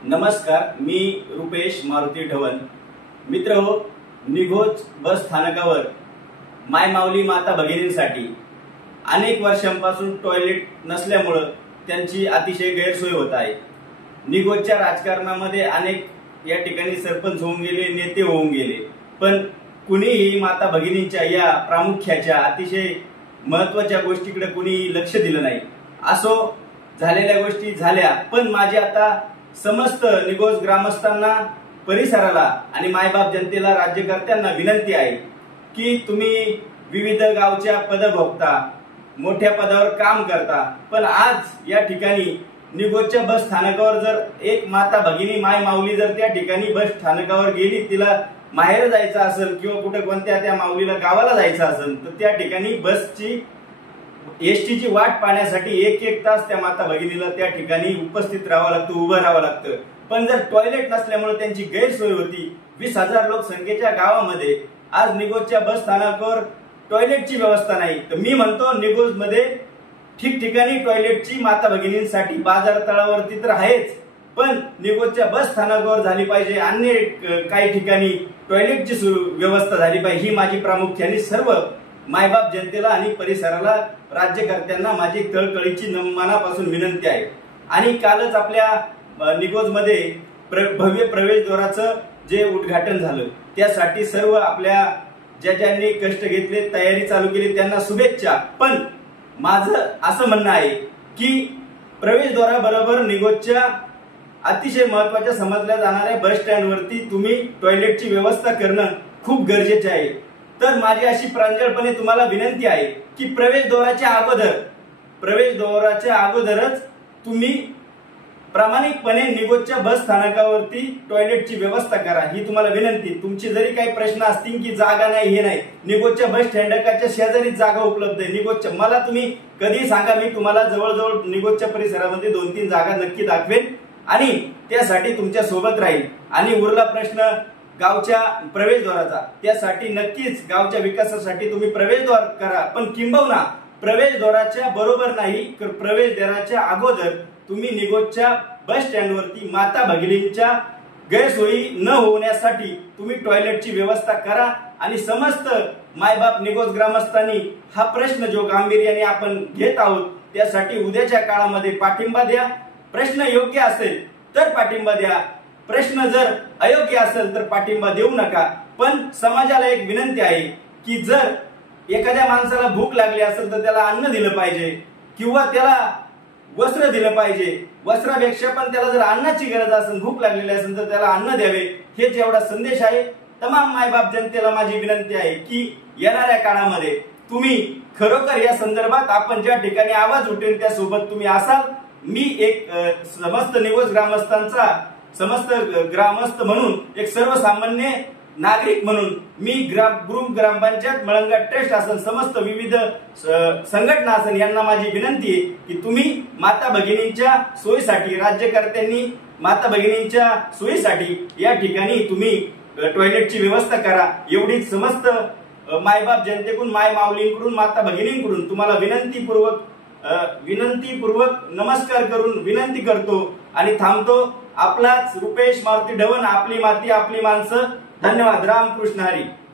नमस्कार, मी रुपेश मारुती ढवण। मित्रहो, निघोज बस स्थानकावर मायमाऊली माता भगिनींसाठी अनेक वर्षांपासून टॉयलेट नसल्यामुळे त्यांची अतिशय गैरसोय होत आहे। निघोजच्या राजकारणामध्ये अनेक या ठिकाणी सरपंच होऊन गेले, नेते होऊन गेले, पण कुणीही माता भगिनींच्या या प्रामुख्याच्या अतिशय महत्त्वाच्या गोष्टीकडे कुणी लक्ष दिलं नाही। असो, झालेल्या गोष्टी झाल्या, पण माझी आता समस्त निघोज ग्रामस्थांना, परिसराला आणि मायबाप जनतेला, राज्यकर्त्यांना विनंती आहे की तुम्ही विविध गावच्या पदभोगता, मोठ्या पदावर काम करता, पण आज या ठिकाणी निघोजच्या बस स्थानकावर जर एक माता भगिनी मायमाऊली जर त्या ठिकाणी बस स्थानकावर गेली, तिला माहेर जायचं असेल किंवा कुठे कोणत्या त्या माऊलीला गावाला जायचं असेल, तर त्या ठिकाणी बसची एसटीची वाट पाहण्यासाठी एक तास त्या माता भगिनीला त्या ठिकाणी उपस्थित राहावं लागतं, उभं राहावं लागतं। पण जर टॉयलेट नसल्यामुळे त्यांची गैरसोय होती। 20,000 लोकसंख्येच्या गावामध्ये आज निघोजच्या बस स्थानकावर टॉयलेटची व्यवस्था नाही। तर मी म्हणतो, निघोज मध्ये ठिकठिकाणी टॉयलेटची माता भगिनींसाठी बाजार तळावरती तर आहेच, पण निघोजच्या बस स्थानकावर झाली पाहिजे, अन्य काही ठिकाणी टॉयलेटची व्यवस्था झाली पाहिजे। ही माझी प्रामुख्याने सर्व मायबाप जनतेला आणि परिसराला, राज्यकर्त्यांना माझी तळकळीची मनापासून विनंती आहे। आणि कालच आपल्या निघोज मध्ये भव्य प्रवेशद्वाराचं जे उद्घाटन झालं, त्यासाठी सर्व आपल्या ज्यांनी कष्ट घेतले, तयारी चालू केली, त्यांना शुभेच्छा। पण माझं असं म्हणणं आहे की प्रवेशद्वाराबरोबर निघोजच्या अतिशय महत्त्वाच्या समजल्या जाणाऱ्या बस स्टँडवरती तुम्ही टॉयलेटची व्यवस्था करणं खूप गरजेचे आहे। तर माझी अशी प्रांजळपणे तुम्हाला विनंती आहे की प्रवेशद्वाराच्या अगोदरच तुम्ही प्रामाणिकपणे निघोजच्या बस स्थानकावरती टॉयलेटची व्यवस्था करा, ही तुम्हाला विनंती। तुमची जरी काही प्रश्न असतील की जागा नाही, हे नाही, निघोजच्या बस स्थानकाच्या शेजारी जागा उपलब्ध आहे। निघोजच्या मला तुम्ही कधी सांगा, मी तुम्हाला जवळजवळ निघोजच्या परिसरामध्ये 2-3 जागा नक्की दाखवेन आणि त्यासाठी तुमच्या सोबत राहील। आणि उरला प्रश्न गावच्या प्रवेशद्वाराचा, त्यासाठी नक्कीच गावच्या विकासासाठी तुम्ही प्रवेशद्वार करा, पण किंबहुना प्रवेशद्वाराच्या बरोबर नाही, तर प्रवेशद्वाराच्या अगोदर तुम्ही निघोजच्या बस स्टँडवरती माता भगिनींच्या गैरसोयी न होण्यासाठी तुम्ही टॉयलेटची व्यवस्था करा। आणि समस्त मायबाप निघोज ग्रामस्थांनी हा प्रश्न जो गांभीर्याने आपण घेत आहोत, त्यासाठी उद्याच्या काळामध्ये पाठिंबा द्या। प्रश्न योग्य असेल तर पाठिंबा द्या, प्रश्न जर अयोग्य असेल तर पाठिंबा देऊ नका। पण समाजाला एक विनंती आहे की जर एखाद्या माणसाला भूक लागली असेल तर त्याला अन्न दिलं पाहिजे किंवा त्याला वस्त्र दिलं पाहिजे। वस्त्रापेक्षा पण त्याला जर अन्नाची गरज असेल, भूक लागलेली असेल, तर त्याला अन्न द्यावे, हेच एवढा संदेश आहे। तमाम मायबाप जनतेला माझी विनंती आहे की येणाऱ्या काळामध्ये तुम्ही खरोखर या संदर्भात आपण ज्या ठिकाणी आवाज उठेल त्यासोबत तुम्ही असाल। मी एक समस्त निघोज ग्रामस्थांचा, समस्त ग्रामस्थ म्हणून, एक सर्वसामान्य नागरिक म्हणून मी ग्रुप ग्रामपंचायत मळंगा ट्रस्ट असेल, समस्त विविध संघटना असेल, यांना माझी विनंती आहे की तुम्ही माता भगिनींच्या सोयीसाठी, राज्यकर्त्यांनी माता भगिनींच्या सोयीसाठी या ठिकाणी तुम्ही टॉयलेटची व्यवस्था करा। एवढीच समस्त मायबाप जनतेकडून, माय माऊलींकडून, माता भगिनींकडून तुम्हाला विनंतीपूर्वक नमस्कार करून विनंती करतो आणि थांबतो। आपलाच रुपेश मारुती ढवण, आपली माती आपली माणसं। धन्यवाद। रामकृष्ण हरी।